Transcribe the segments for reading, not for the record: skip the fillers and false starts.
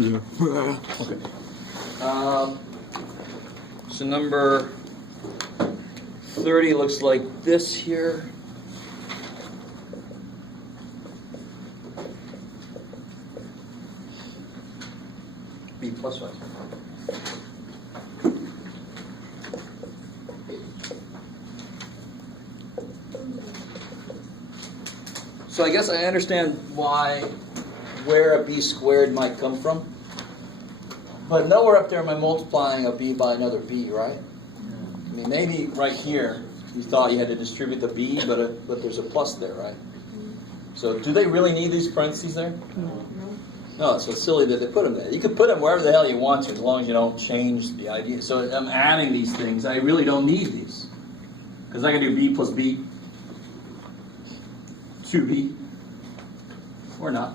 Okay. So number 30 looks like this here. B plus 1. So I guess I understand where a b squared might come from. But nowhere up there am I multiplying a b by another b, right? I mean, maybe right here you thought you had to distribute the b, but there's a plus there, right? So do they really need these parentheses there? No, so it's silly that they put them there. You could put them wherever the hell you want to, as long as you don't change the idea. So I'm adding these things. I really don't need these. Because I can do b plus b, 2b, or not.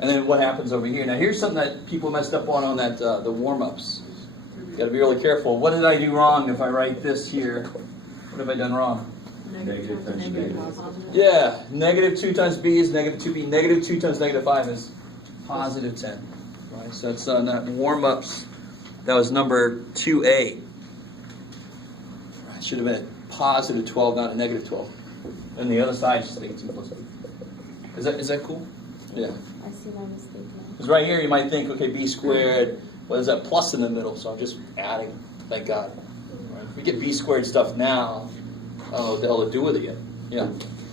And then what happens over here? Now here's something that people messed up on that the warm-ups. You got to be really careful. What did I do wrong if I write this here? What have I done wrong? Negative times negative. Yeah, negative 2 times b is negative 2b. Negative 2 times negative 5 is positive 10. Right? So that's that warm-ups. That was number 2a. It should have been a positive 12, not a negative 12. And the other side just make 2 plus b. Is that cool? Yeah. I see my mistake now. Because right here you might think, okay, b squared, what is that plus in the middle? So I'm just adding, thank God. Right? If we get b squared stuff now, I don't know what the hell to do with it yet. Yeah.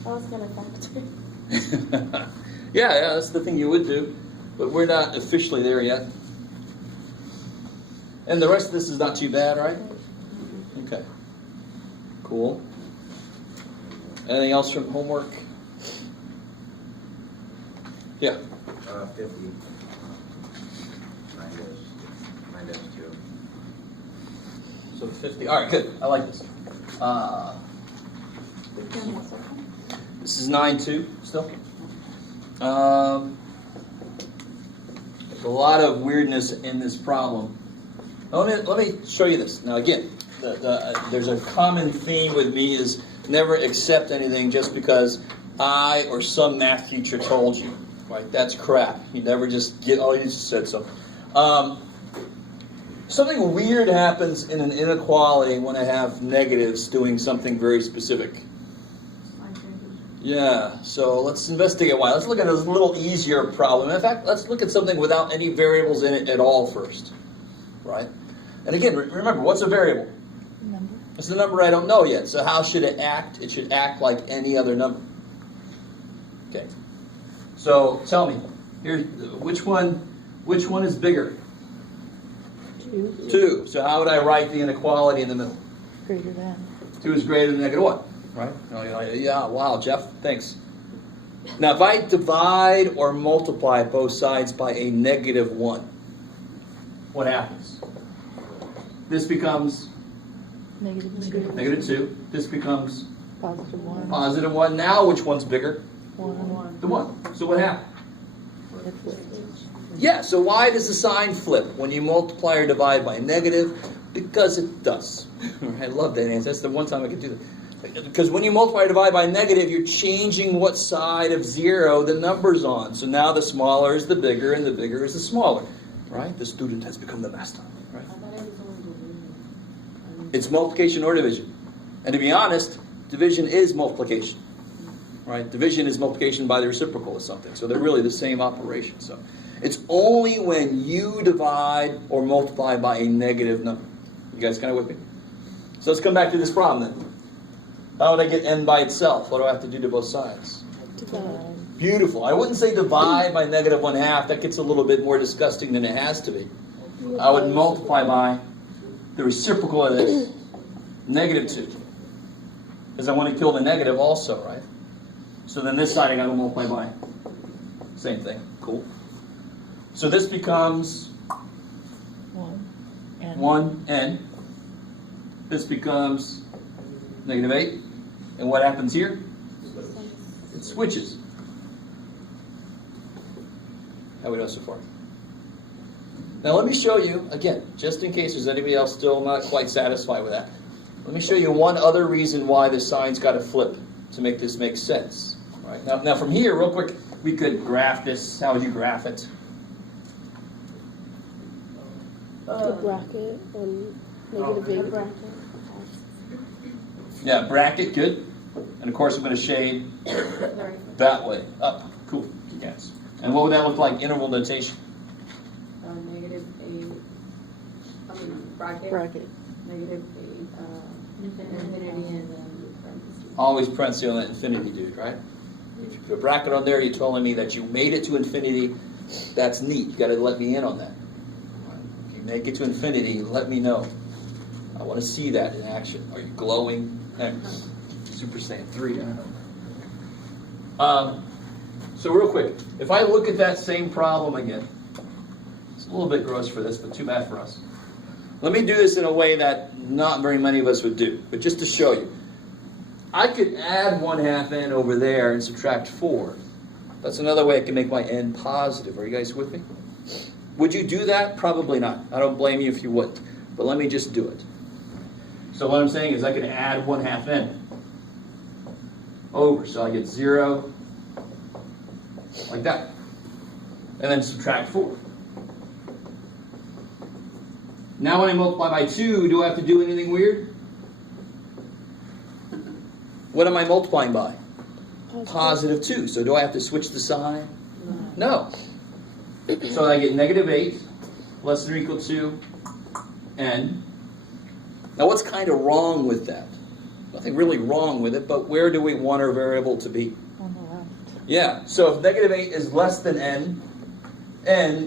I was going to factor. yeah, that's the thing you would do. But we're not officially there yet. And the rest of this is not too bad, right? Okay. Cool. Anything else from homework? Yeah. 50 minus 2. So 50. All right, good. I like this. This is 9-2 still. There's a lot of weirdness in this problem. Now, let me show you this. Now again, there's a common theme with me is never accept anything just because I or some math teacher told you. Right? That's crap. You never just get, oh, you just said so. Something weird happens in an inequality when I have negatives doing something very specific. Yeah, so let's investigate why. Let's look at a little easier problem. In fact, let's look at something without any variables in it at all first. Right? And again, remember, what's a variable? Number. It's the number I don't know yet. So how should it act? It should act like any other number. Okay. So tell me, here, which one is bigger? 2. 2. So how would I write the inequality in the middle? Greater than. 2 is greater than negative 1, right? Oh, yeah, wow, Jeff, thanks. Now, if I divide or multiply both sides by a negative 1, what happens? This becomes Negative 2. negative 2. This becomes Positive 1. positive 1. Now, which one's bigger? 1. The 1. So what happened? It flips. Yeah, so why does the sign flip when you multiply or divide by negative? Because it does. I love that answer. That's the one time I could do that. Because when you multiply or divide by negative, you're changing what side of 0 the number's on. So now the smaller is the bigger, and the bigger is the smaller. Right? The student has become the master. Right? It's multiplication or division. And to be honest, division is multiplication. Right? Division is multiplication by the reciprocal of something. So they're really the same operation. So it's only when you divide or multiply by a negative number. You guys kind of with me? So let's come back to this problem then. How would I get n by itself? What do I have to do to both sides? Divide. Beautiful. I wouldn't say divide by negative 1/2. That gets a little bit more disgusting than it has to be. I would multiply by the reciprocal of this, negative 2. Because I want to kill the negative also, right? So then this side I got to multiply by. Same thing. Cool. So this becomes 1n. This becomes negative 8. And what happens here? It switches. How we doing so far? Now let me show you, again, just in case there's anybody else still not quite satisfied with that, let me show you one other reason why the sign's got to flip to make this make sense. All right, now from here, real quick, we could graph this. How would you graph it? The bracket on negative 8. Yeah, bracket, good. And of course, I'm going to shade that way, up. Cool, yes. And what would that look like, interval notation? Negative 8, bracket, negative 8, infinity, and then parentheses. Always parentheses on that infinity dude, right? If you put a bracket on there, you're telling me that you made it to infinity. That's neat. You got to let me in on that. If you make it to infinity, let me know. I want to see that in action. Are you glowing? Super Saiyan 3. So real quick, if I look at that same problem again, it's a little bit gross for this, but too bad for us. Let me do this in a way that not very many of us would do, but just to show you. I could add 1/2 n over there and subtract 4. That's another way I can make my n positive. Are you guys with me? Would you do that? Probably not. I don't blame you if you wouldn't, but let me just do it. So what I'm saying is I could add 1/2 n over, so I get 0, like that, and then subtract 4. Now when I multiply by 2, do I have to do anything weird? What am I multiplying by? Positive 2. So do I have to switch the sign? No. So I get negative 8, less than or equal to n. Now what's kind of wrong with that? Nothing really wrong with it, but where do we want our variable to be? On the left. Yeah, so if negative 8 is less than n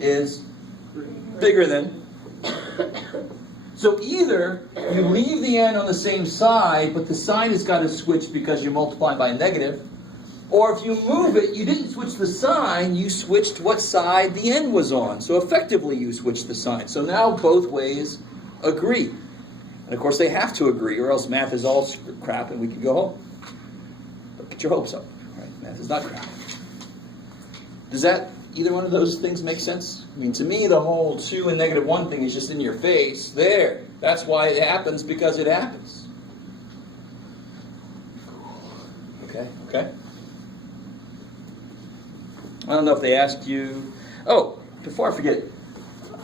is bigger than. So either you leave the n on the same side, but the sign has got to switch because you're multiplying by a negative, or if you move it, you didn't switch the sign, you switched what side the n was on. So effectively you switched the sign. So now both ways agree. And of course they have to agree, or else math is all crap and we can go home. But get your hopes up. Right? Math is not crap. Does that, either one of those things make sense? I mean, to me, the whole 2 and negative 1 thing is just in your face. There. That's why it happens, because it happens. Okay, okay. I don't know if they ask you... Oh, before I forget,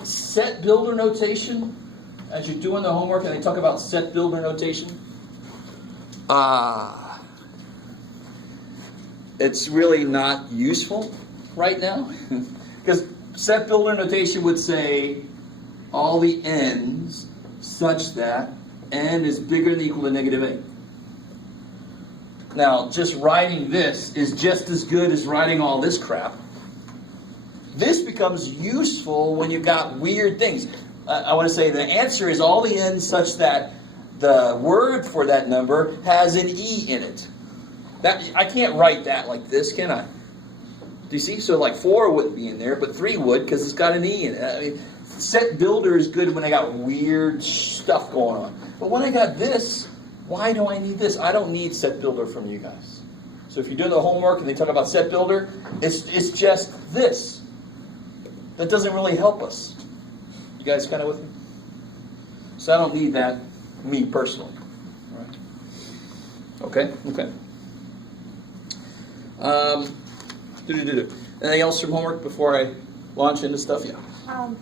set builder notation. As you're doing the homework and they talk about set builder notation. It's really not useful right now. Because set builder notation would say all the n's such that n is bigger than or equal to negative 8. Now, just writing this is just as good as writing all this crap. This becomes useful when you've got weird things. I want to say the answer is all the n's such that the word for that number has an e in it. I can't write that like this, can I? Do you see? So like 4 wouldn't be in there, but 3 would because it's got an e in it. I mean, set builder is good when I got weird stuff going on. But when I got this, why do I need this? I don't need set builder from you guys. So if you're doing the homework and they talk about set builder, it's just this. That doesn't really help us. You guys kind of with me? So I don't need that, me personally. All right. Okay, okay. Anything else from homework before I launch into stuff? Yeah. From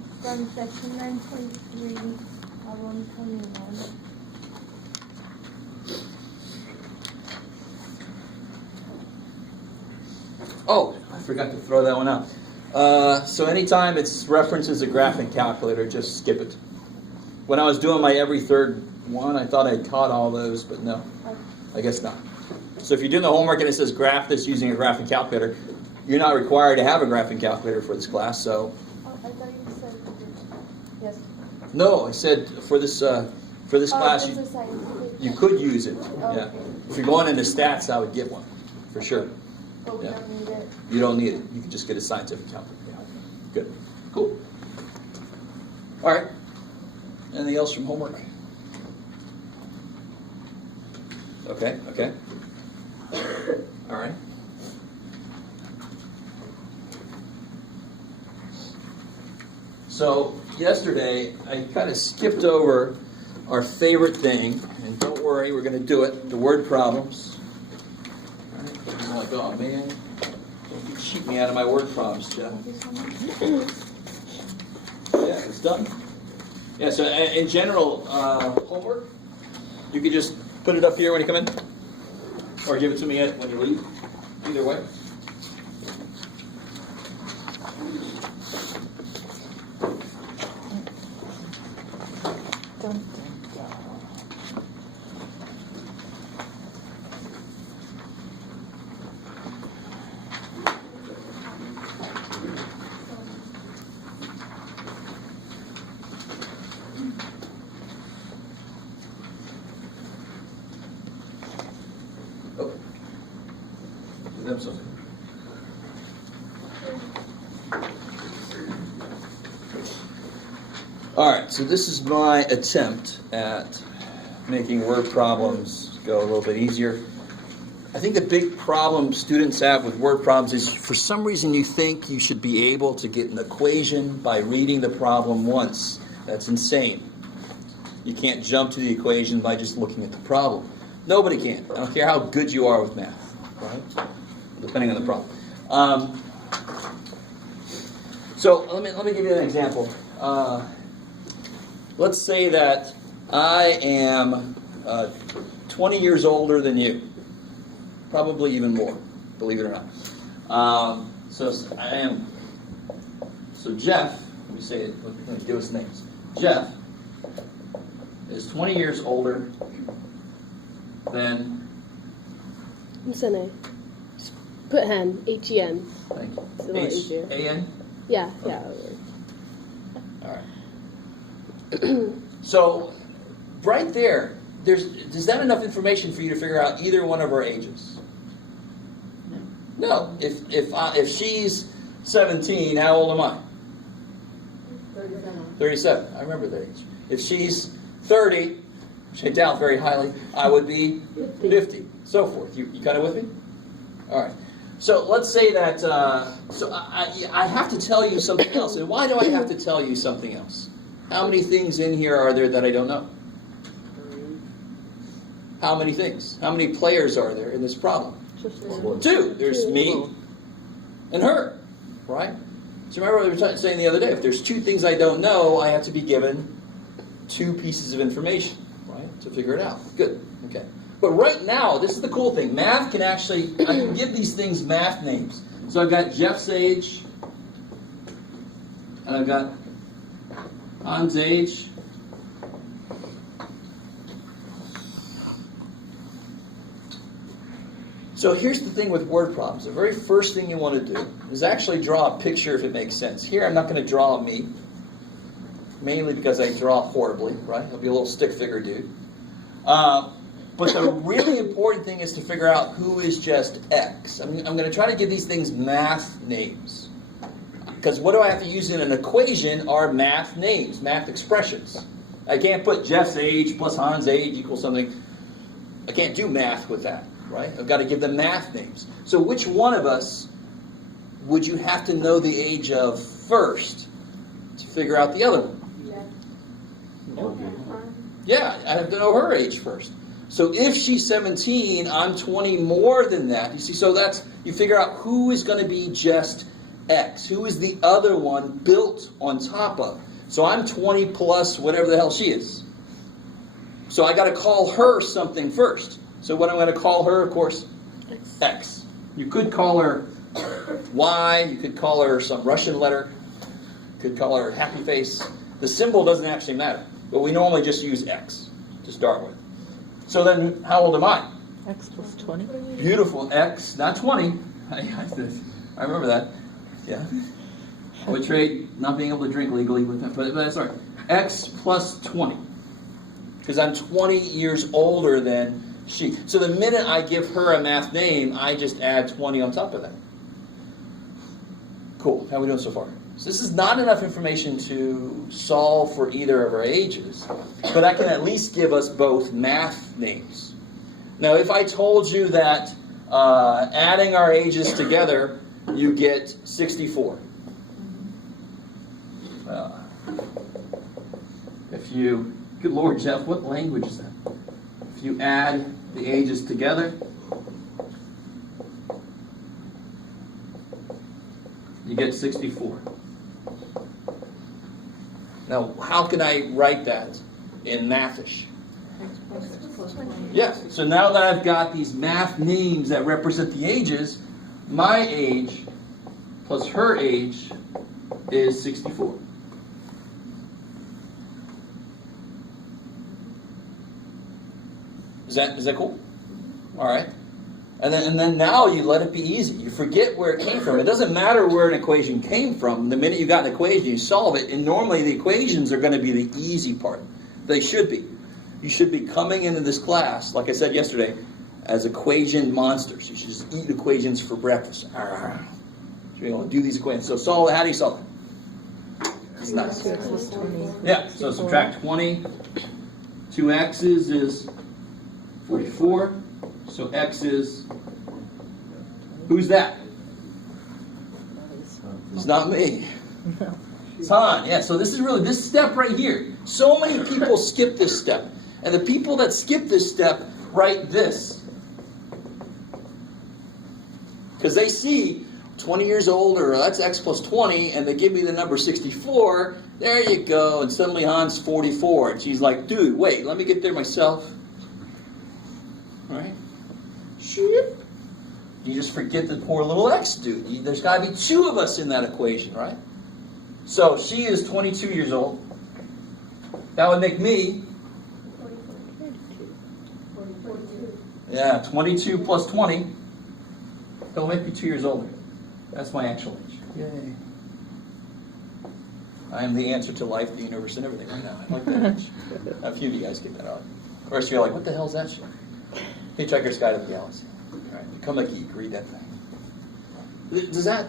section 9.3, problem 21. Oh, I forgot to throw that one out. So anytime it's references a graphing calculator, just skip it. When I was doing my every third one, I thought I'd taught all those, but no, I guess not. So if you're doing the homework and it says graph this using a graphing calculator, you're not required to have a graphing calculator for this class, so... Oh, I thought you said yes. No, I said for this class, It's a scientific. you could use it. Oh, Yeah. okay. If you're going into stats, I would get one, for sure. But we Yeah. don't need it. You don't need it. You can just get a scientific calculator. Yeah. Good. Cool. All right. Anything else from homework? Okay, okay. All right. So yesterday, I kind of skipped over our favorite thing, and don't worry, we're going to do it, the word problems. All right. I'm like, oh man, don't cheat me out of my word problems, Jeff. Yeah, it's done. Yeah, so in general, homework, you could just put it up here when you come in, or give it to me when you leave. Either way. Oh. Give them something. All right, so this is my attempt at making word problems go a little bit easier. I think the big problem students have with word problems is for some reason you think you should be able to get an equation by reading the problem once. That's insane. You can't jump to the equation by just looking at the problem. Nobody can. I don't care how good you are with math, right? Depending on the problem. So let me give you an example. Let's say that I am 20 years older than you. Probably even more, believe it or not. So I am. So Jeff, let me say it. Let me give us names. Jeff is 20 years older than. Sene. Just put hen. H-E-N. Thank you. It's a lot easier. H-A-N? Yeah. All right. So, right there, is that enough information for you to figure out either one of our ages? No. If she's 17, how old am I? 37. 37. I remember that age. If she's 30, which I doubt very highly, I would be 50. So forth. You kind of with me? All right. So let's say that. So I have to tell you something else. And why do I have to tell you something else? How many things in here are there that I don't know? How many things? How many players are there in this problem? Two. There's me and her, right? So remember what we were saying the other day. If there's two things I don't know, I have to be given two pieces of information, right, to figure it out. Good. Okay. But right now, this is the cool thing. Math can actually, I can give these things math names. So I've got Jeff's age, and I've got Han's age, so here's the thing with word problems. The very first thing you want to do is actually draw a picture if it makes sense. Here I'm not going to draw me, mainly because I draw horribly, right? I'll be a little stick figure dude. But the really important thing is to figure out who is just X. I'm going to try to give these things math names. Because what do I have to use in an equation are math names, math expressions. I can't put Jeff's age plus Han's age equals something. I can't do math with that, right? I've got to give them math names. So which one of us would you have to know the age of first to figure out the other one? Yeah, I have to know her age first. So if she's 17, I'm 20 more than that. You see, so that's, you figure out who is going to be just X. Who is the other one built on top of? So I'm 20 plus whatever the hell she is. So I got to call her something first. So what I'm going to call her, of course, X. You could call her Y. You could call her some Russian letter. You could call her happy face. The symbol doesn't actually matter. But we normally just use X to start with. So then, how old am I? X plus 20. Beautiful. X, not 20. I remember that. Yeah. I would trade not being able to drink legally with that, but that's all right. X plus 20. Because I'm 20 years older than she. So the minute I give her a math name, I just add 20 on top of that. Cool. How are we doing so far? So this is not enough information to solve for either of our ages, but I can at least give us both math names. Now, if I told you that adding our ages together, you get 64. If you, good Lord, Jeff, what language is that? If you add the ages together, You get 64. Now, how can I write that in mathish? Yes, so now that I've got these math names that represent the ages, my age plus her age is 64. Is that cool? All right. And then now you let it be easy. You forget where it came from. It doesn't matter where an equation came from. The minute you got an equation, you solve it. And normally the equations are going to be the easy part. They should be. You should be coming into this class, like I said yesterday, as equation monsters. You should just eat equations for breakfast. So you're going to do these equations. So solve it. How do you solve it? It's nice. Yeah, so subtract 20. 2x's is 44. So x is, who's that? It's not me. It's Han. Yeah, so this is really, this step right here. So many people skip this step. And the people that skip this step write this. Because they see 20 years old, or that's x plus 20, and they give me the number 64. There you go. And suddenly Han's 44. And she's like, dude, wait, let me get there myself. Right? You just forget the poor little x dude. There's got to be two of us in that equation, right? So she is 22 years old. That would make me, yeah, 22 plus 20. That'll make me 2 years older. That's my actual age. Yay. I am the answer to life, the universe, and everything right now. I like that age. A few of you guys get that out. Of course, you're like, what the hell is that shit? Hitchhiker's Guide to the Galaxy. All right, become a geek. Read that thing. Does that?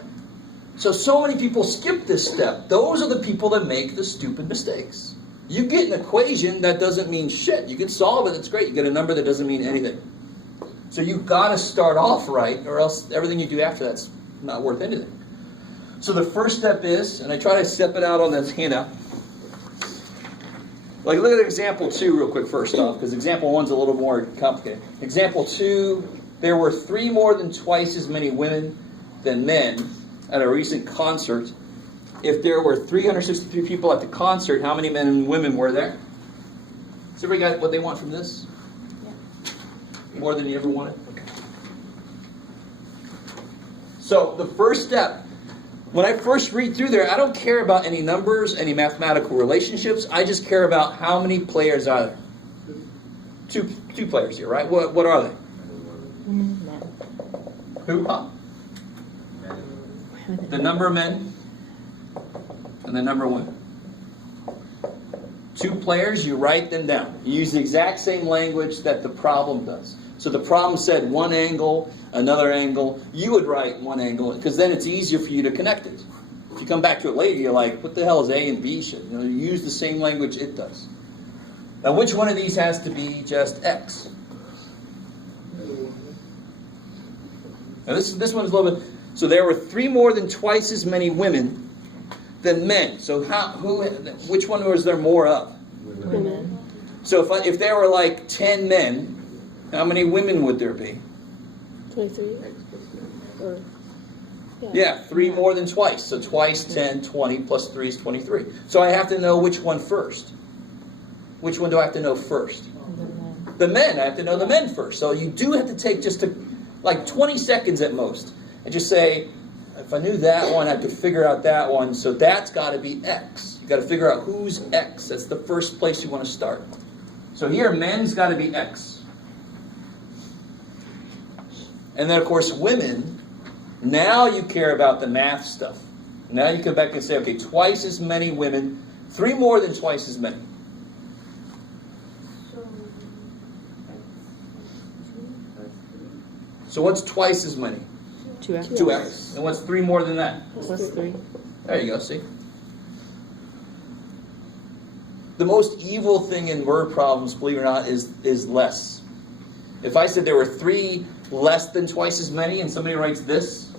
So many people skip this step. Those are the people that make the stupid mistakes. You get an equation that doesn't mean shit. You can solve it. That's great. You get a number that doesn't mean anything. So you've got to start off right, or else everything you do after that's not worth anything. So the first step is, and I try to step it out on this handout. Like, look at example 2 real quick first off, because example 1's a little more complicated. Example 2, there were 3 more than twice as many women than men at a recent concert. If there were 363 people at the concert, how many men and women were there? Has everybody got what they want from this? Yeah. More than you ever wanted? Okay. So the first step, when I first read through there, I don't care about any numbers, any mathematical relationships. I just care about how many players are there. Two players here, right? What are they? Who? Huh? The number of men and the number of women. 2 players, you write them down. You use the exact same language that the problem does. So the problem said one angle, another angle. You would write one angle, because then it's easier for you to connect it. If you come back to it later, you're like, what the hell is A and B shit? You use the same language it does. Now, which one of these has to be just X? Now, this one's a little bit... So there were 3 more than twice as many women than men. So which one was there more of? Women. So if there were like 10 men, how many women would there be? 23. Or, yeah, 3 more than twice. So twice 10, 20 plus 3 is 23. So I have to know which one first. Which one do I have to know first? The men. I have to know the men first. So you do have to take just like 20 seconds at most. And just say, if I knew that one, I could figure out that one. So that's got to be X. You've got to figure out who's X. That's the first place you want to start. So here, men's got to be X. And then, of course, women, now you care about the math stuff. Now you come back and say, okay, twice as many women, 3 more than twice as many. So what's twice as many? 2x. 2x. And what's 3 more than that? Plus 3. There you go, see? The most evil thing in word problems, believe it or not, is less. If I said there were 3 less than twice as many and somebody writes this,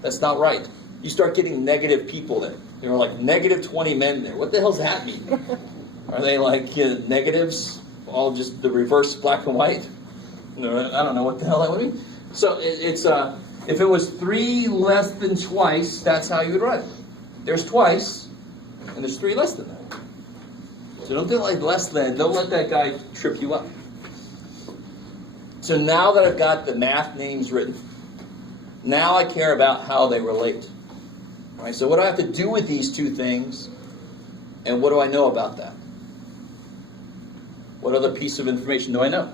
that's not right. You start getting negative people there. There were like negative 20 men there. What the hell does that mean? Are they like negatives? All just the reverse black and white? No, I don't know what the hell that would mean. So If it was 3 less than twice, that's how you would write it. There's twice, and there's 3 less than that. So don't do like less than. Don't let that guy trip you up. So now that I've got the math names written, now I care about how they relate. All right, so what do I have to do with these two things, and what do I know about that? What other piece of information do I know?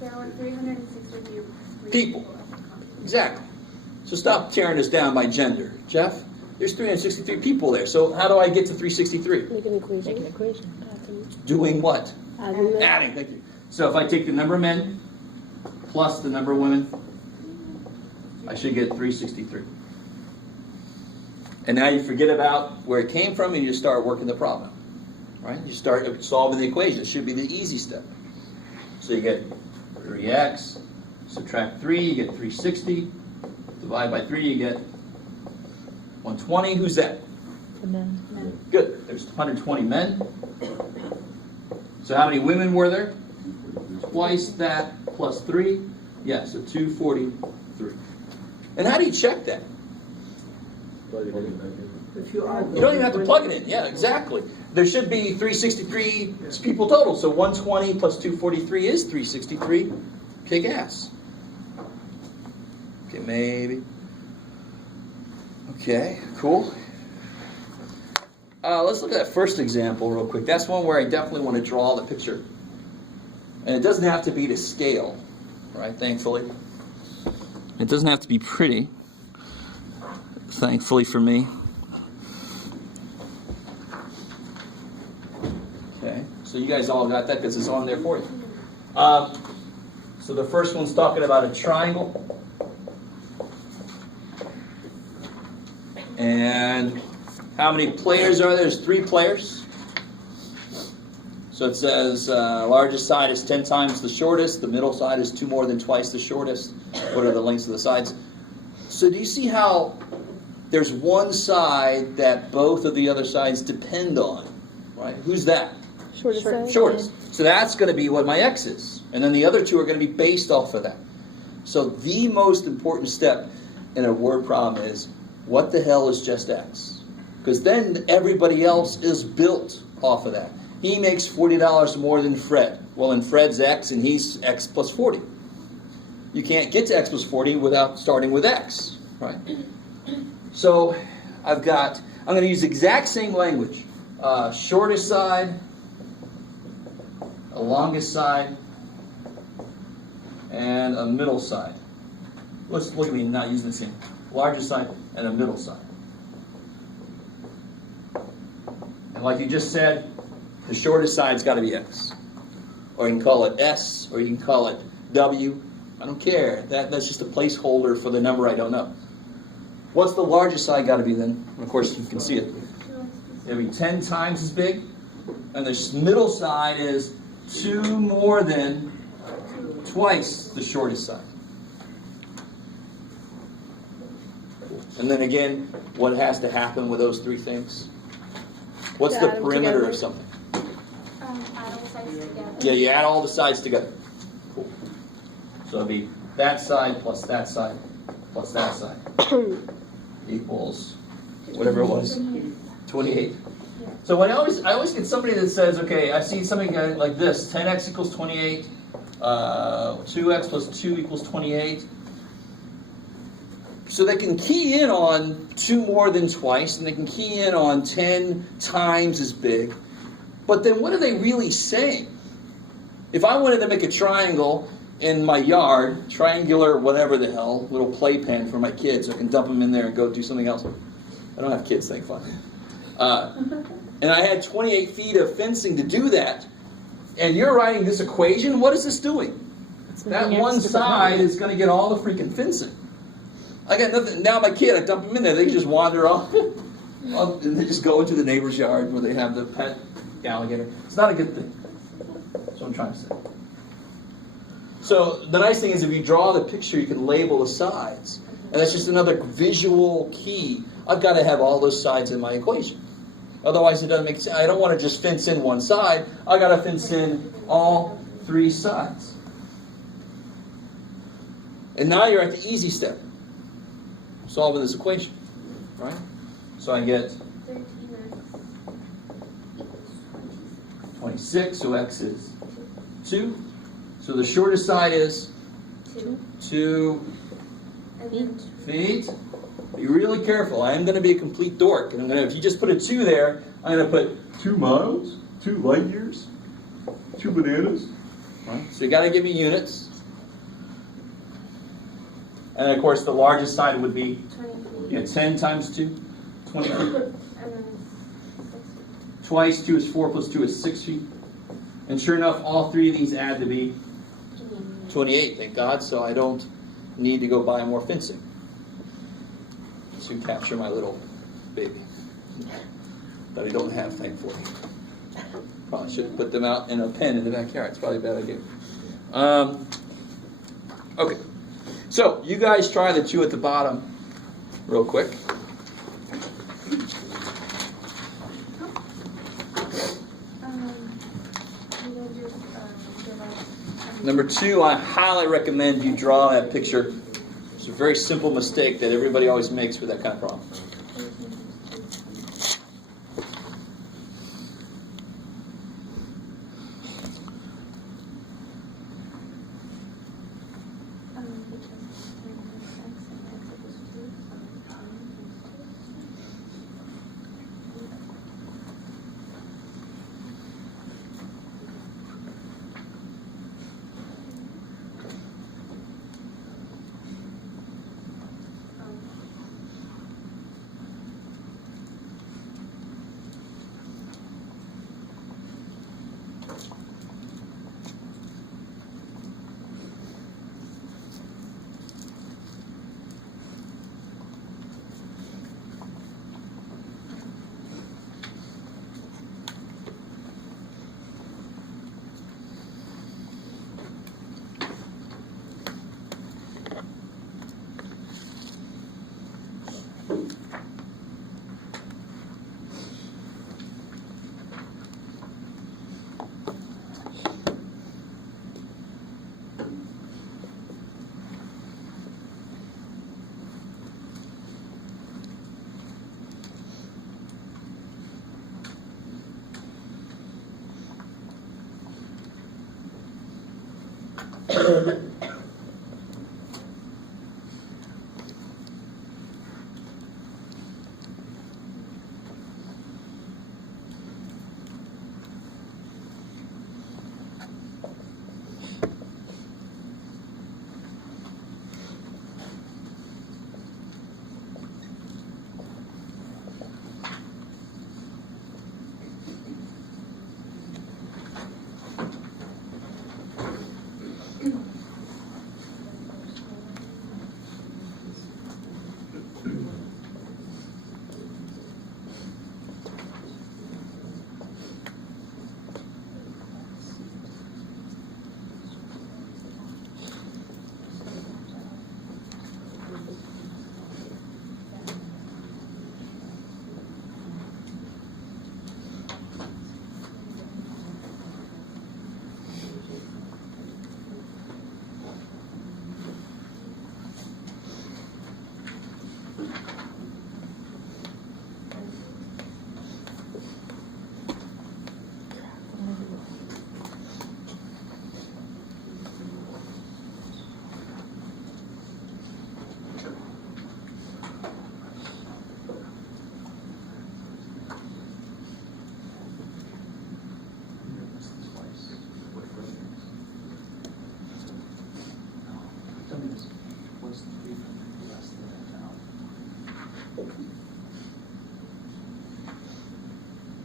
There are 363 People. Exactly. So stop tearing this down by gender. Jeff, there's 363 people there. So how do I get to 363? Make an equation. Doing what? Adding them. Adding, thank you. So if I take the number of men plus the number of women, I should get 363. And now you forget about where it came from and you start working the problem. Right? You start solving the equation. It should be the easy step. So you get 3x, subtract 3, you get 360. Divide by 3, you get 120. Who's that? The men. Good. There's 120 men. So how many women were there? Twice that plus 3. Yeah, so 243. And how do you check that? You don't even have to plug it in. Yeah, exactly. There should be 363 people total. So 120 plus 243 is 363. Kick ass. Okay, maybe. Okay, cool. Let's look at that first example real quick. That's one where I definitely want to draw the picture. And it doesn't have to be to scale, right, thankfully. It doesn't have to be pretty, thankfully for me. Okay, so you guys all got that because it's on there for you. So the first one's talking about a triangle. And how many players are there? There's 3 players. So it says largest side is 10 times the shortest. The middle side is 2 more than twice the shortest. What are the lengths of the sides? So do you see how there's one side that both of the other sides depend on? Right? Who's that? Shortest side. Shortest. So that's going to be what my x is. And then the other 2 are going to be based off of that. So the most important step in a word problem is, what the hell is just x? Because then everybody else is built off of that. He makes $40 more than Fred. Well, then Fred's x and he's x plus 40. You can't get to x plus 40 without starting with x, right? So I'm going to use the exact same language. Shortest side, a longest side, and a middle side. Let's look at me not using the same. Largest side and a middle side. And like you just said, the shortest side's got to be x. Or you can call it s, or you can call it w. I don't care. That's just a placeholder for the number I don't know. What's the largest side got to be then? And of course, you can see it. It'll be 10 times as big. And the middle side is 2 more than twice the shortest side. And then again, what has to happen with those 3 things? What's the Add them perimeter together. of something? Add all sides together. Yeah, you add all the sides together. Cool. So it'll be that side plus that side plus that side equals whatever it was, 28. So when I always get somebody that says, okay, I see something like this, 10x equals 28, 2x plus 2 equals 28. So they can key in on 2 more than twice, and they can key in on 10 times as big. But then what are they really saying? If I wanted to make a triangle in my yard, triangular whatever the hell, little playpen for my kids, so I can dump them in there and go do something else. I don't have kids, thank fuck. And I had 28 feet of fencing to do that, and you're writing this equation, what is this doing? That one side is going to get all the freaking fencing. I got nothing. Now my kid, I dump them in there. They just wander off. And they just go into the neighbor's yard where they have the pet alligator. It's not a good thing. That's what I'm trying to say. So the nice thing is if you draw the picture, you can label the sides. And that's just another visual key. I've got to have all those sides in my equation. Otherwise it doesn't make sense. I don't want to just fence in one side. I've got to fence in all 3 sides. And now you're at the easy step. solving this equation, right? So I get 13x 26, so x is 2. So the shortest side is 2. 2 And then feet. Be really careful. I am going to be a complete dork. And if you just put a 2 there, I'm going to put 2 miles, 2 light years, 2 bananas. Right? So you got to give me units. And of course, the largest side would be 20 feet. 10 times 2, 20 feet. And then 6 feet. Twice 2 is 4 plus 2 is 6 feet. And sure enough, all 3 of these add to be 28, thank God, so I don't need to go buy more fencing to capture my little baby that I don't have, thankfully. Probably should put them out in a pen in the backyard. It's probably a bad idea. Okay, so you guys try the 2 at the bottom real quick. You know, just give us. Number 2, I highly recommend you draw that picture. It's a very simple mistake that everybody always makes with that kind of problem.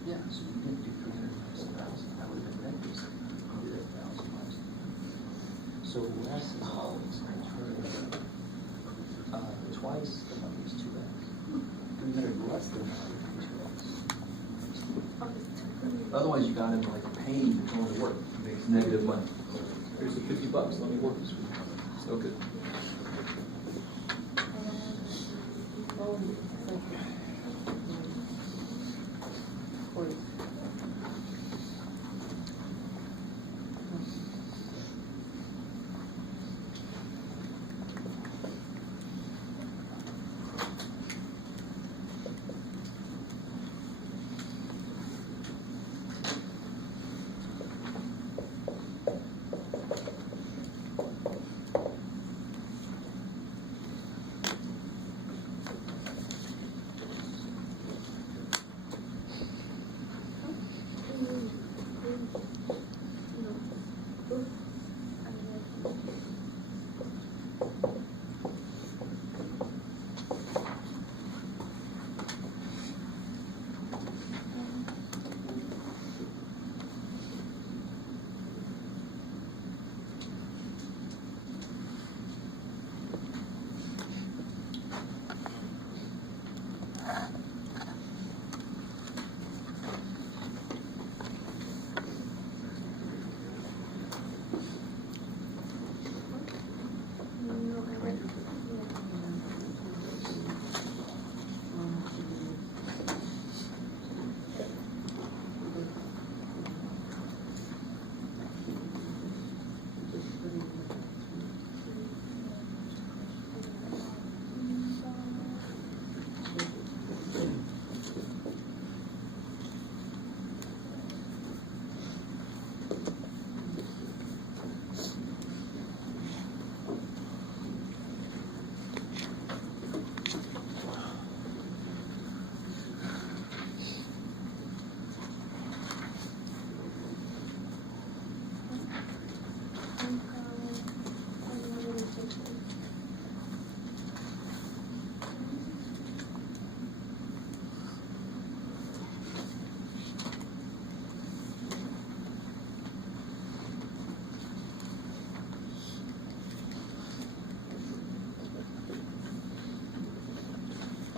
Yeah, so you didn't do 300,000. That would have been negative. You did 1,000 miles. So less is always twice the number is 2x. 300 less than that would be 2x. Otherwise, you got into like a pain to go to work. It makes negative money. Here's the $50. Let me work this week. It's no good.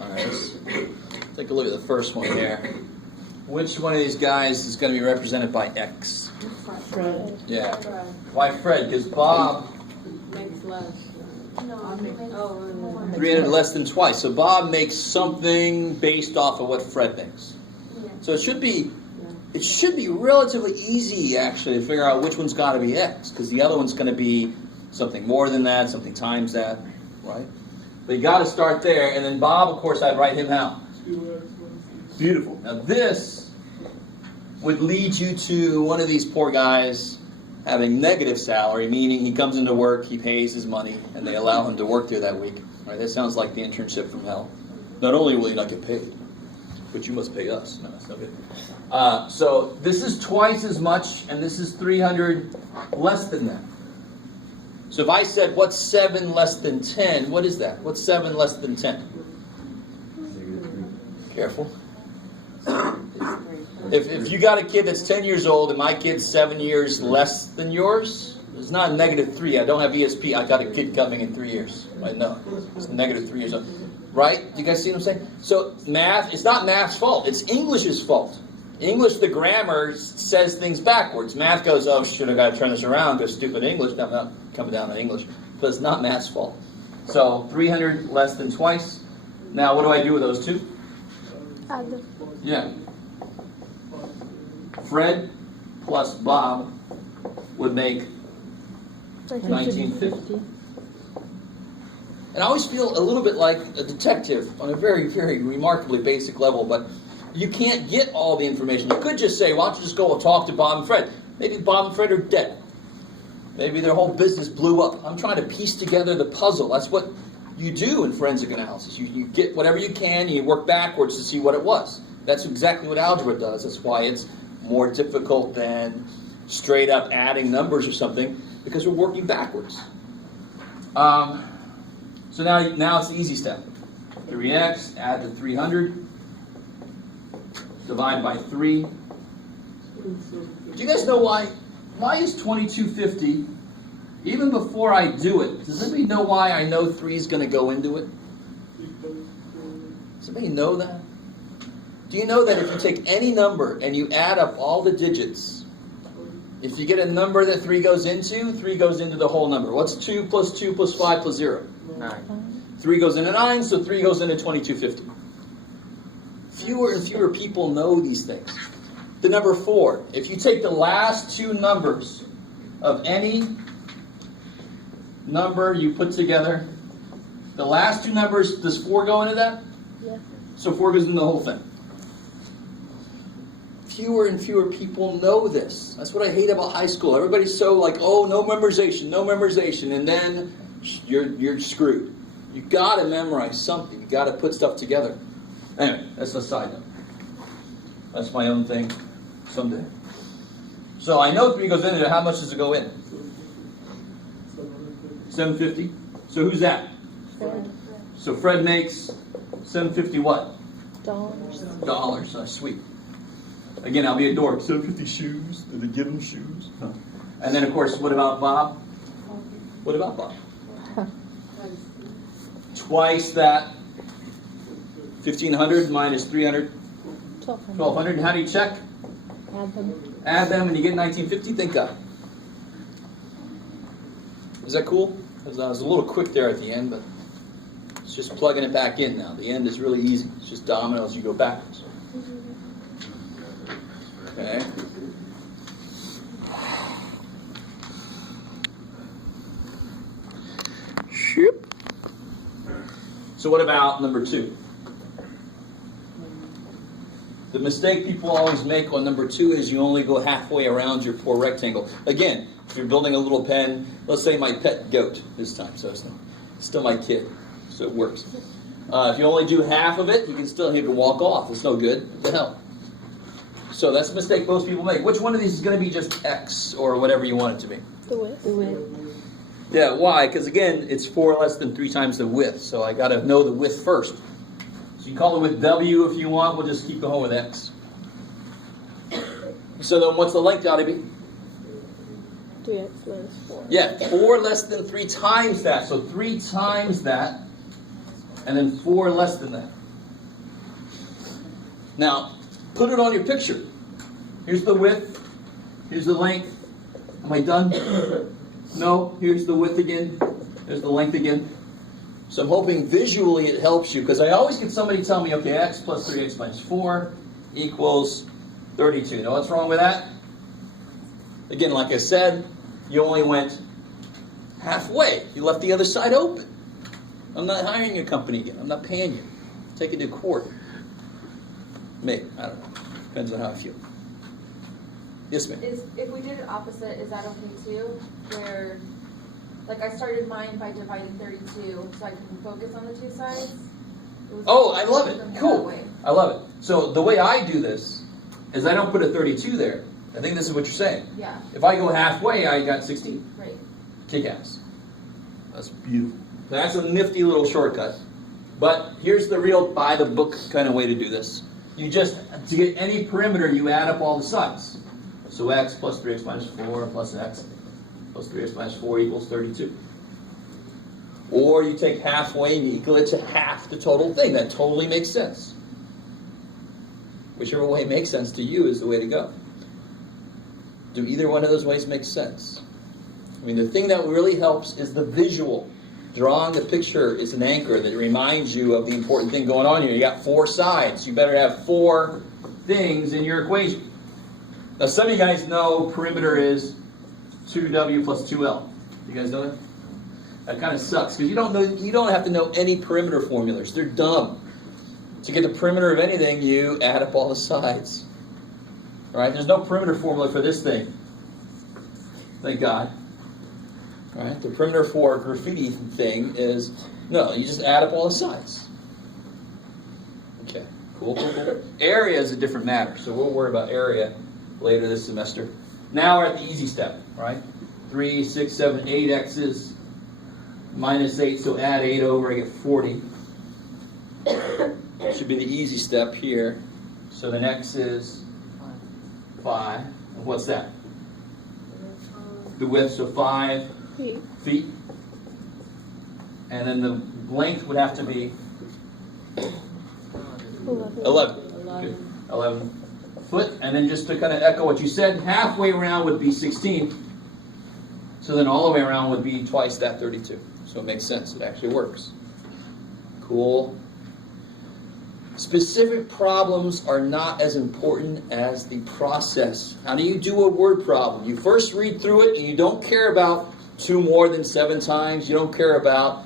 All right, let's take a look at the first one here. Which one of these guys is going to be represented by X? Fred. Yeah. Why Fred? Because Bob, Makes less. No, it makes Oh, more. 300 less than twice. So Bob makes something based off of what Fred makes. Yeah. So it should be relatively easy, actually, to figure out which one's got to be X, because the other one's going to be something more than that, something times that, right? But you got to start there, and then Bob, of course, I'd write him out. Beautiful. Now this would lead you to one of these poor guys having negative salary, meaning he comes into work, he pays his money, and they allow him to work there that week. Right? That sounds like the internship from hell. Not only will you not get paid, but you must pay us. No, that's no good. So this is twice as much, and this is 300 less than that. So if I said, what's 7 less than 10, what is that? What's 7 less than 10? Careful. If you got a kid that's 10 years old and my kid's 7 years less than yours, it's not -3. I don't have ESP. I got a kid coming in 3 years. Right? No, it's -3 years old. Right? You guys see what I'm saying? So math, it's not math's fault. It's English's fault. English, the grammar says things backwards. Math goes, oh shit, I got to turn this around because stupid English. No, I'm not coming down on English. But it's not math's fault. So 300 less than twice. Now what do I do with those two? Add them. Yeah. Fred plus Bob would make 1950. And I always feel a little bit like a detective on a very, very remarkably basic level, but you can't get all the information. You could just say, why don't you just go and talk to Bob and Fred? Maybe Bob and Fred are dead. Maybe their whole business blew up. I'm trying to piece together the puzzle. That's what you do in forensic analysis. You get whatever you can, and you work backwards to see what it was. That's exactly what algebra does. That's why it's more difficult than straight up adding numbers or something, because we're working backwards. So now it's the easy step. 3x, add the 300, divide by 3. Do you guys know why? Why is 2250, even before I do it, does anybody know why I know 3 is going to go into it? Does anybody know that? Do you know that if you take any number and you add up all the digits, if you get a number that 3 goes into, 3 goes into the whole number. What's 2 plus 2 plus 5 plus 0? 9. 3 goes into 9, so 3 goes into 2250. Fewer and fewer people know these things. The number 4, if you take the last 2 numbers of any number you put together, the last 2 numbers, does 4 go into that? Yeah. So 4 goes into the whole thing. Fewer and fewer people know this. That's what I hate about high school. Everybody's so like, oh, no memorization, and then you're screwed. You got to memorize something. You got to put stuff together. Anyway, that's a side note. That's my own thing someday. So I know 3 goes into it. How much does it go in? 750. So who's that? Fred. So Fred makes 750 what? Dollars. Dollars. Sweet. Again, I'll be a dork. 750 shoes. Did they give him shoes? No. And then, of course, what about Bob? What about Bob? Twice that. 1,500 minus 300. 1,200. And how do you check? Add them. Add them and you get 1950. Thank God. Is that cool? I was a little quick there at the end, but it's just plugging it back in now. The end is really easy. It's just dominoes. You go backwards. Okay. Shoop. So what about number 2? The mistake people always make on number 2 is you only go halfway around your poor rectangle. Again, if you're building a little pen, let's say my pet goat this time, so it's still my kid, so it works. If you only do half of it, you can walk off. It's no good. What the hell? So that's a mistake most people make. Which one of these is going to be just X or whatever you want it to be? The width. The width. Yeah, why? Because again, it's 4 less than 3 times the width, so I got to know the width first. So you call it with W if you want. We'll just keep going with X. So then what's the length got to be? 3x minus 4. Yeah, 4 less than 3 times that. So 3 times that, and then 4 less than that. Now, put it on your picture. Here's the width. Here's the length. Am I done? No. Here's the width again. There's the length again. So I'm hoping visually it helps you, because I always get somebody tell me, okay, x plus 3x minus 4 equals 32. Know what's wrong with that? Again, like I said, you only went halfway. You left the other side open. I'm not hiring your company again. I'm not paying you. Take it to court. Maybe. I don't know. Depends on how I feel. Yes, ma'am. If we did it opposite, is that okay too? Where, like, I started mine by dividing 32 so I can focus on the two sides. Oh, I love it. From that Cool. way. I love it. So the way I do this is I don't put a 32 there. I think this is what you're saying. Yeah, If I go halfway, I got 16. right. Kick ass. That's beautiful. That's a nifty little shortcut. But here's the real by the book kind of way to do this. You just, to get any perimeter, you add up all the sides. So x plus 3x minus 4 plus x plus 3x minus 4 equals 32. Or you take halfway and you equal it to half the total thing. That totally makes sense. Whichever way makes sense to you is the way to go. Do either one of those ways make sense? I mean, the thing that really helps is the visual. Drawing the picture is an anchor that reminds you of the important thing going on here. You got 4 sides. You better have 4 things in your equation. Now, some of you guys know perimeter is 2w plus 2l. You guys know that? That kind of sucks because you don't have to know any perimeter formulas. They're dumb. To get the perimeter of anything, you add up all the sides. All right? There's no perimeter formula for this thing. Thank God. All right? The perimeter for a graffiti thing is, no, you just add up all the sides. Okay. Cool. Area is a different matter, so we'll worry about area later this semester. Now we're at the easy step, right? 3, 6, 7, 8 x's minus 8, so add 8 over, I get 40. Should be the easy step here. So the next is 5. And what's that? The width, so 5 feet. And then the length would have to be 11. Good. 11 foot. And then just to kind of echo what you said, halfway around would be 16. So then all the way around would be twice that 32. So it makes sense. It actually works. Cool. Specific problems are not as important as the process. How do you do a word problem? You first read through it and you don't care about 2 more than 7 times. You don't care about,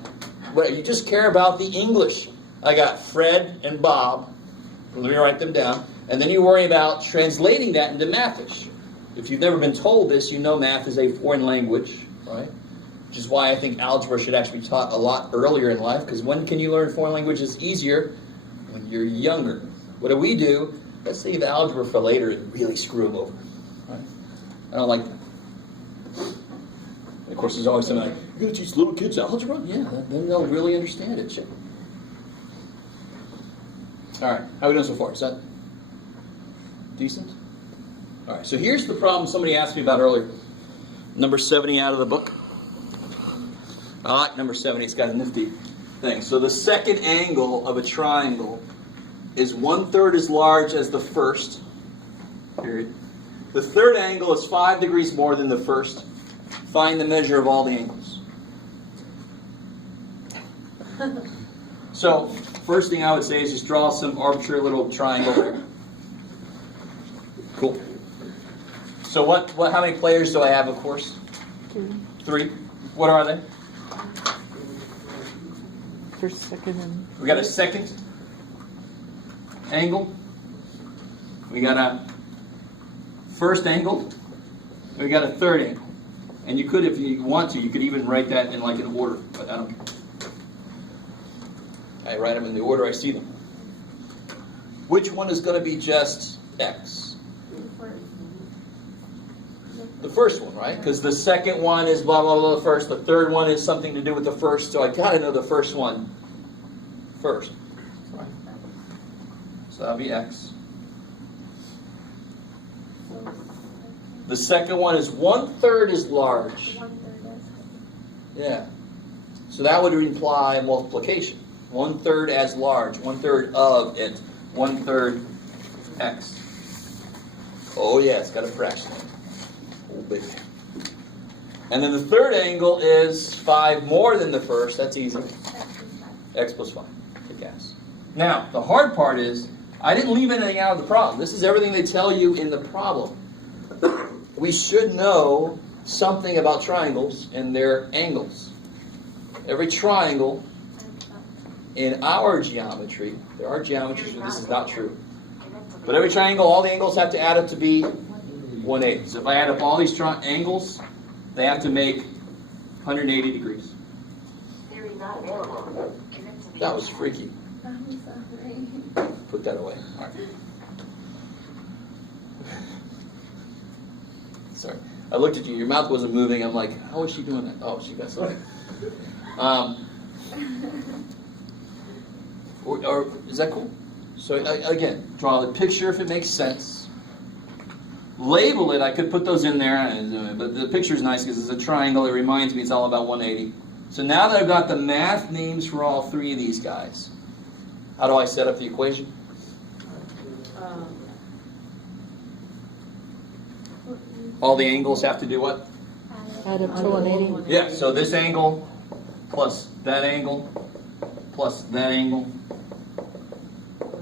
you just care about the English. I got Fred and Bob. Let me write them down. And then you worry about translating that into Mathish. If you've never been told this, you know math is a foreign language, right? Which is why I think algebra should actually be taught a lot earlier in life, because when can you learn foreign languages easier? When you're younger. What do? Let's save algebra for later and really screw them over. Right? I don't like that. And of course, there's always something like, you're going to teach little kids algebra? Yeah, then they'll really understand it. Shit. All right, how are we doing so far? Is that decent? All right, so here's the problem somebody asked me about earlier. Number 70 out of the book. I like number 70. It's got a nifty thing. So the second angle of a triangle is 1/3 as large as the first. Period. The third angle is 5 degrees more than the first. Find the measure of all the angles. So, first thing I would say is just draw some arbitrary little triangle there. Cool. So how many players do I have, of course? 3. What are they? First, second, and We got a second angle. We got a first angle. We got a third angle. And you could, if you want to, you could even write that in like an order, but I don't care. I write them in the order I see them. Which one is going to be just X? The first one, right? Because the second one is blah, blah, blah, the first. The third one is something to do with the first, so I got to know the first one first. Right? So that'll be X. The second one is 1/3 as large. 1/3 Yeah. So that would imply multiplication. 1/3 as large. 1/3 of it. 1/3 x. Oh yeah, it's got a fraction in it. Oh baby. And then the third angle is 5 more than the first. That's easy. X plus 5. Kick ass. Now, the hard part is, I didn't leave anything out of the problem. This is everything they tell you in the problem. We should know something about triangles and their angles. Every triangle in our geometry, there are geometries where this is not true. But every triangle, all the angles have to add up to be 180. So if I add up all these angles, they have to make 180 degrees. That was freaky. I'm sorry. Put that away. All right. Sorry. I looked at you. Your mouth wasn't moving. I'm like, how is she doing that? Oh, she got something. Or is that cool? So again, draw the picture if it makes sense. Label it. I could put those in there, but the picture is nice because it's a triangle. It reminds me it's all about 180. So now that I've got the math names for all three of these guys, how do I set up the equation? All the angles have to do what? Add up to 180. Yeah, so this angle plus that angle plus that angle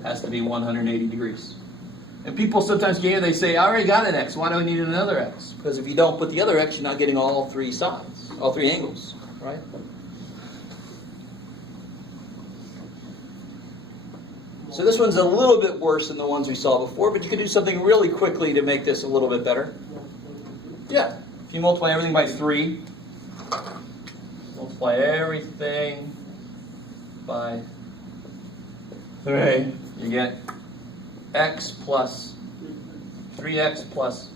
has to be 180 degrees. And people sometimes get here, they say, I already got an x, why do I need another x? Because if you don't put the other x, you're not getting all three sides, all three angles, right? So this one's a little bit worse than the ones we saw before, but you could do something really quickly to make this a little bit better. Yeah, if you multiply everything by 3, multiply everything by 3, you get x plus 3x plus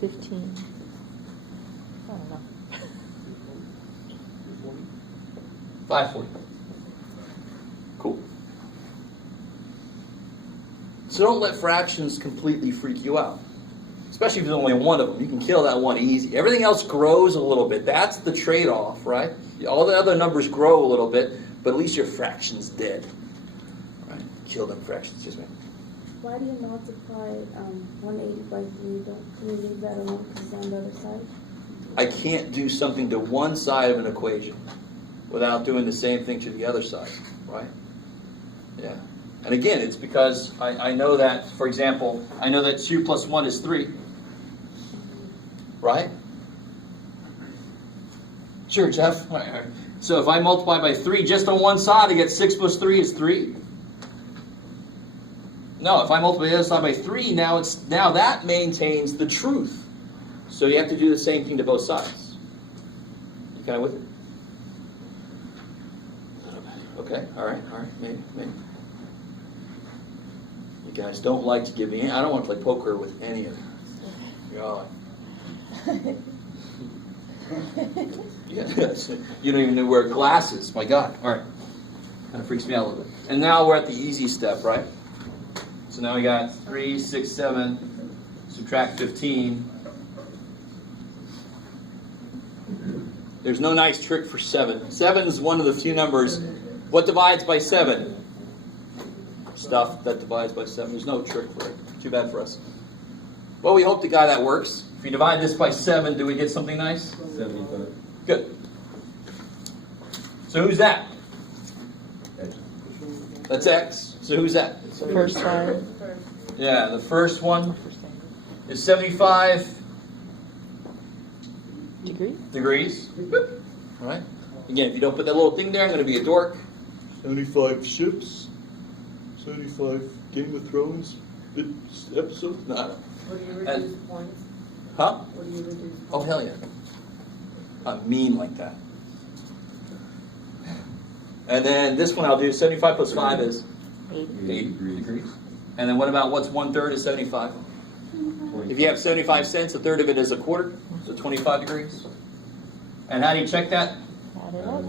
15. I don't know. 540. Cool. So don't let fractions completely freak you out. Especially if there's only one of them. You can kill that one easy. Everything else grows a little bit. That's the trade-off, right? All the other numbers grow a little bit, but at least your fraction's dead. Right? Kill them fractions, just me. Why do you multiply 180 by 3? Can you leave that alone because it's on the other side? I can't do something to one side of an equation without doing the same thing to the other side, right? Yeah. And again, it's because I know that, for example, I know that 2 plus 1 is 3. Right? Sure, Jeff. All right. So if I multiply by 3 just on one side, I get 6 plus 3 is 3. No, if I multiply the other side by 3, now that maintains the truth. So you have to do the same thing to both sides. You kind of with it? Okay, all right, maybe. You guys don't like to give me, I don't want to play poker with any of you. God. Yes. You don't even know wear glasses. My God. All right. Kind of freaks me out a little bit. And now we're at the easy step, right? So now we got 3, 6, 7, subtract 15. There's no nice trick for 7. 7 is one of the few numbers. What divides by 7? Stuff that divides by 7. There's no trick for it. Too bad for us. Well, we hope to God that works. If you divide this by 7, do we get something nice? 75. Good. So who's that? That's x. So who's that? First side. Yeah, the first one is 75 degrees. All right. Again, if you don't put that little thing there, I'm going to be a dork. 75 ships. 75 Game of Thrones episodes. No. What do you reduce points? Huh? What do you reduce? Oh, hell yeah. I'm mean like that. And then this one I'll do 75 plus 5 is 8 degrees. And then what about what's 1/3 is 75? If you have 75 cents, a third of it is a quarter. So 25 degrees. And how do you check that? Add it up.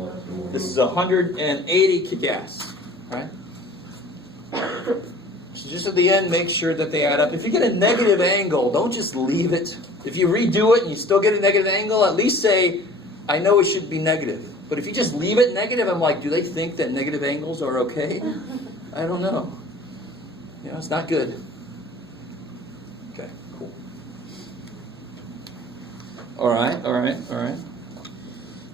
This is 180 kick-ass. Right? So just at the end, make sure that they add up. If you get a negative angle, don't just leave it. If you redo it and you still get a negative angle, at least say, I know it should be negative. But if you just leave it negative, I'm like, do they think that negative angles are okay? I don't know. You know, it's not good. Okay, cool. All right. Let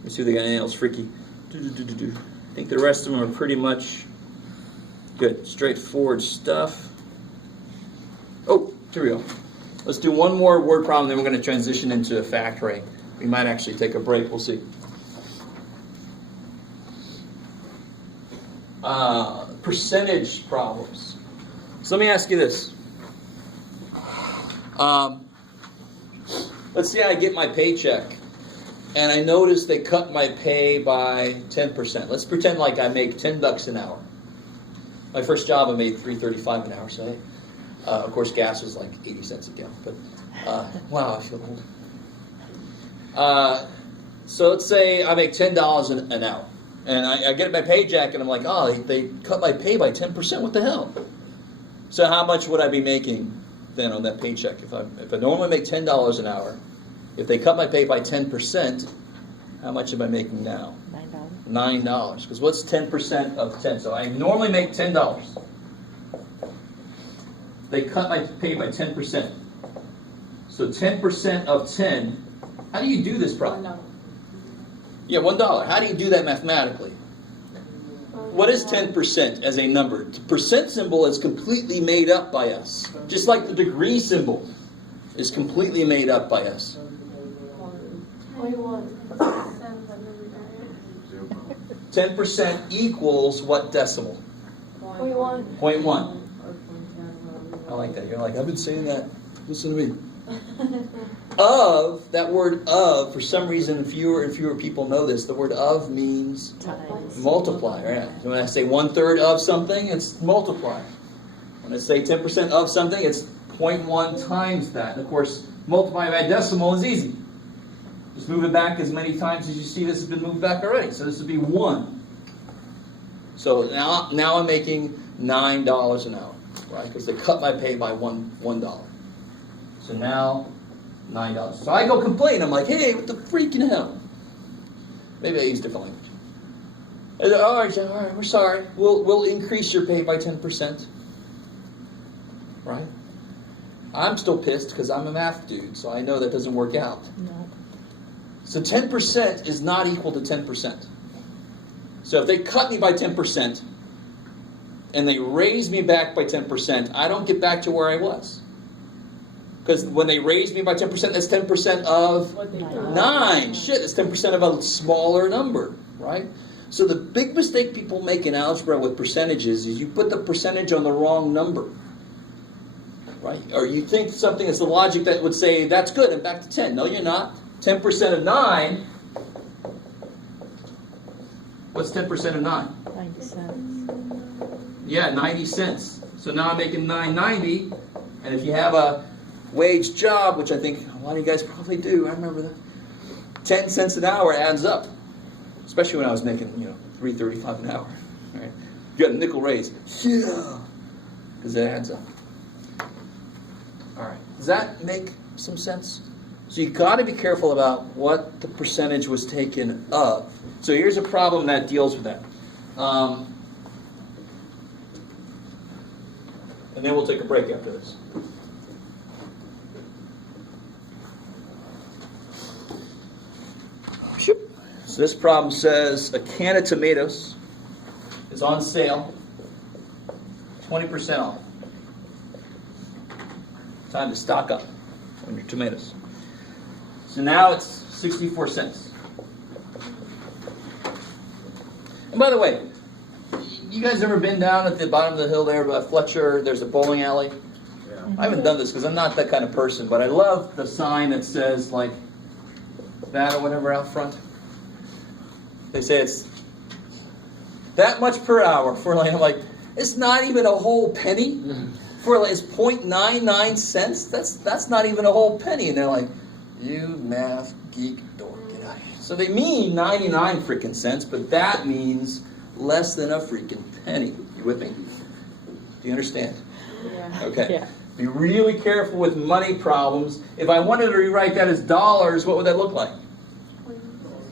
me see if they got anything else freaky. I think the rest of them are pretty much good, straightforward stuff. Oh, here we go. Let's do one more word problem, then we're going to transition into factoring. We might actually take a break. We'll see. Percentage problems. So let me ask you this. Let's say I get my paycheck, and I notice they cut my pay by 10%. Let's pretend like I make $10 an hour. My first job I made $3.35 an hour, so of course gas was like 80 cents a gallon. But wow, I feel old. So let's say I make $10 an hour, and I get my paycheck, and I'm like, oh, they cut my pay by 10%. What the hell? So how much would I be making then on that paycheck? If I normally make $10 an hour, if they cut my pay by 10%, how much am I making now? $9. Because what's 10% of 10? So I normally make $10. They cut my pay by 10%. So 10% of 10. How do you do this problem? Yeah, $1. How do you do that mathematically? What is 10% as a number? The percent symbol is completely made up by us. Just like the degree symbol is completely made up by us. 10% equals what decimal? 0.1. I like that. You're like, I've been saying that. Listen to me. Of, that word of, for some reason fewer and fewer people know this. The word of means multiply, right? So when I say 1/3 of something, it's multiply. When I say 10% of something, it's 0.1 times that. And of course, multiply by decimal is easy. Just move it back as many times as you see this has been moved back already. So this would be 1. So now I'm making $9 an hour, right? Because they cut my pay by $1. So now, $9. So I go complain. I'm like, hey, what the freaking hell? Maybe I use different language. And they're, all right, we're sorry. We'll increase your pay by 10%. Right? I'm still pissed because I'm a math dude, so I know that doesn't work out. No. So 10% is not equal to 10%. So if they cut me by 10% and they raise me back by 10%, I don't get back to where I was. Because when they raise me by 10%, that's 10% of 9. Shit, it's 10% of a smaller number, right? So the big mistake people make in algebra with percentages is you put the percentage on the wrong number, right? Or you think something is the logic that would say, that's good, and back to 10. No, you're not. 10% of 9, what's 10% of 9? 90 cents. Yeah, 90 cents. So now I'm making $9.90, and if you have a wage job, which I think a lot of you guys probably do, I remember that, 10 cents an hour adds up. Especially when I was making, $3.35 an hour. Right? You got a nickel raise. Yeah! Because it adds up. Alright. Does that make some sense? So you got to be careful about what the percentage was taken of. So here's a problem that deals with that. And then we'll take a break after this. So this problem says a can of tomatoes is on sale, 20% off. Time to stock up on your tomatoes. So now it's 64 cents. And by the way, you guys ever been down at the bottom of the hill there by Fletcher? There's a bowling alley. Yeah. I haven't done this because I'm not that kind of person, but I love the sign that says like that or whatever out front. They say it's that much per hour for like, I'm like, it's not even a whole penny. For like, it's 0.99 cents. That's not even a whole penny. And they're like, you math geek dork, get out of here. So they mean 99 freaking cents, but that means less than a freaking penny. You with me? Do you understand? Yeah. Okay. Yeah. Be really careful with money problems. If I wanted to rewrite that as dollars, what would that look like?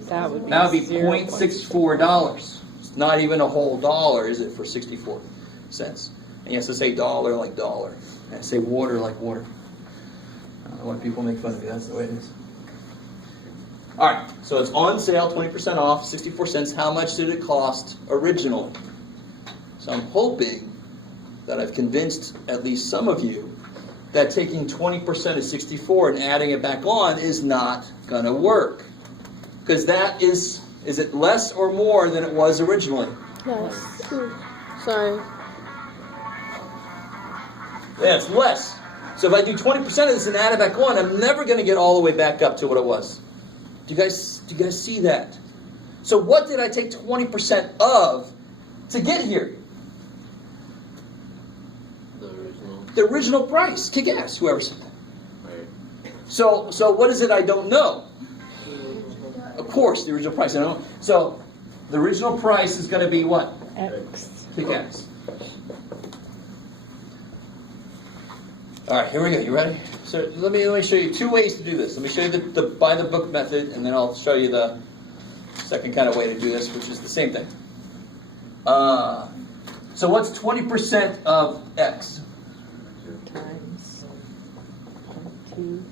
That would be $0.64. It's not even a whole dollar, is it, for 64 cents? And he has to say dollar like dollar. And say water like water. I don't know why people make fun of you. That's the way it is. All right, so it's on sale, 20% off, 64 cents. How much did it cost originally? So I'm hoping that I've convinced at least some of you that taking 20% of 64 and adding it back on is not going to work. Because that is it less or more than it was originally? Yes. Sorry. Yeah, it's less. So if I do 20% of this and add it back on, I'm never going to get all the way back up to what it was. Do you guys see that? So what did I take 20% of to get here? The original price. Kick ass, whoever said that. Right. So what is it I don't know? Of course, the original price. I don't know. So the original price is going to be what? X. Kick ass. All right, here we go. You ready? So let me show you two ways to do this. Let me show you the by the book method, and then I'll show you the second kind of way to do this, which is the same thing. So what's 20% of X? Times 0.2.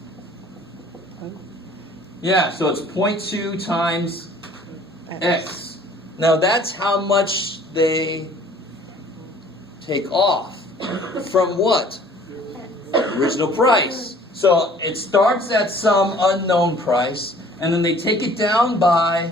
Yeah, so it's 0.2 times X. Now that's how much they take off from what? Original price. So it starts at some unknown price, and then they take it down by